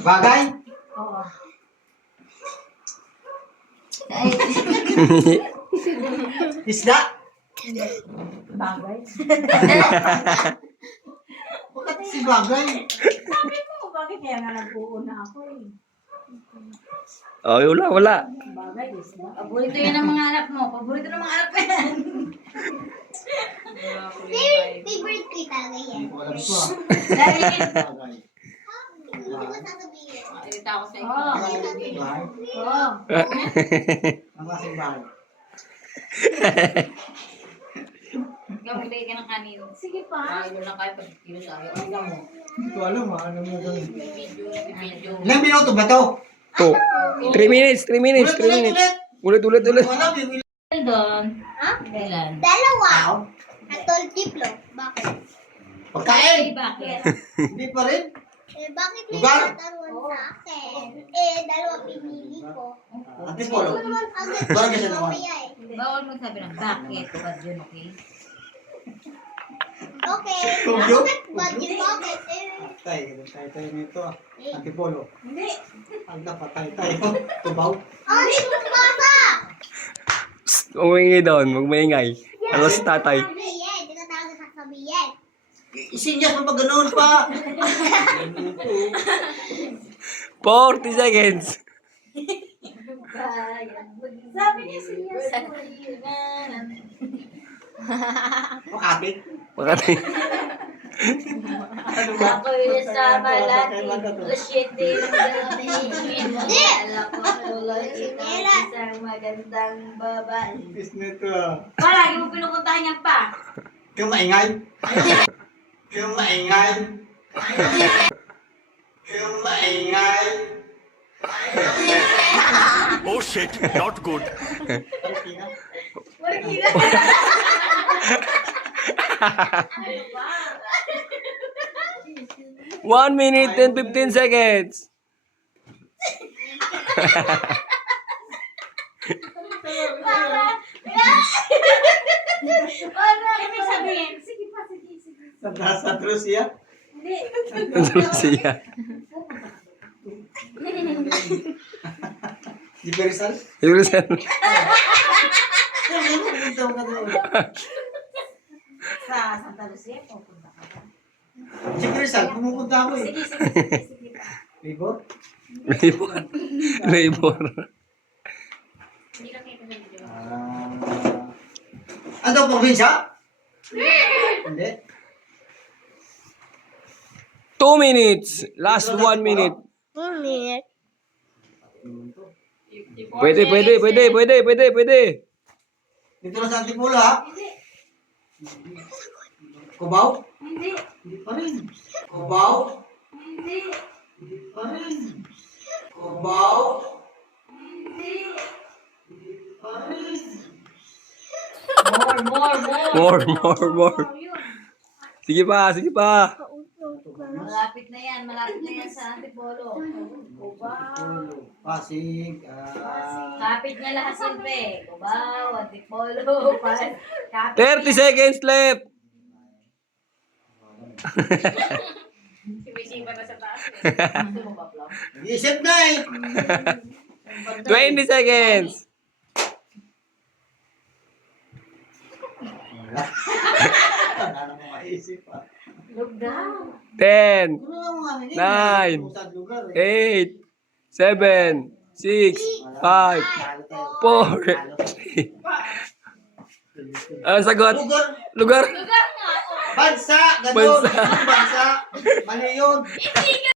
Bagay? Oo. Isda? Bagay. Bakit si bagay? Sabi mo, bakit kaya nga nag-uuna ako eh? Oh, wala. Bagay, isda. Paborito yan ng mga anak mo. Paborito ng mga anak ko yan. Favorite ko talaga yan. Hindi ko alam ito ah. Dahil Bagay. Hindi ko sasabihin. Nakita ko sa Oo. Bagay. Oo. Ang klaseng bagay. ikaw magbigay ka ng kanin. Sige pa. Ayaw lang kayo pag kilo tayo. Ang mo. Hindi ko alam ah. Ano mo gawin? Video. Ilang minuto ba to? 2. 3 minutes. Ulit. Hindi ko alam yung Kailan doon? Ha? Kailan? Dalawa. tao. Atol tiplo. Bakit? Pagkain! Bakit? Hindi pa rin. Bakit may Lugar? tatanong sa akin? Dalawa pinili ko. Ate Polo. Ano naman agad Barangay siya naman. mamaya eh. Bawal mo sabi ng bakit. Bad yun, okay? Okay. Tubyo? Bakit yun? Bakit? Tayo nito ah. Ate Polo. Hindi. Ang dapat tayo. Tubaw. Ay, basa! Umingi doon. Magmaingay. Ano si tatay? Sabihin. Hindi ka talaga sasabihin. Isinyas mo pag ganoon pa. 40 seconds. Sabi niya siya. Makati. Makati. Ako yung sa malati. Lasyete yung gabi. Alam ko tuloy ikaw isang magandang babae. Imbis nito ah. Palagi mo pinupuntahan niya pa. Kaya maingay. Kaya maingay. Kaya maingay. Oh shit, not good. Marikina. 1 minute and 15 seconds. Ano ibig sabihin? Sige pa, sige. Sa Russia. Hindi. Siya. Di Perisal. Yung sir. Punta ka doon. Sa Santa Lucia, pupunta ka ba? Si Perisal, pumupunta ako eh. Sige pa. Libor? Labor. Hindi lang kita sa video. Ano, probinsya? Hindi. 2 minutes. Last 1 minute. 2 minutes. Pwede. Dito na sa Antipolo ha? Cubao? Hindi. Hindi pa rin. Cubao? Hindi. Hindi pa rin. Cubao? Hindi. Hindi pa rin. More. Yun. Sige pa. Malapit na yan sa Antipolo. Pasig. Kapit niya lahat silpe. Cubao, Antipolo, kapit 30 seconds left. Sumisipa na sa taas. Gusto mo ba, Plam? Nag-iisip na eh. 20 seconds. Wala na mga isip ha. Look down. 10, Ano nga mga hindi? Nine. Sa lugar eh. 8, 7, 6, 5, Talo tayo. 4. Talo tayo. Ano sagot? Lugar. Lugar? Lugar nga, oh. Bansa. Ganun. Bansa. Bansa. Mali yun.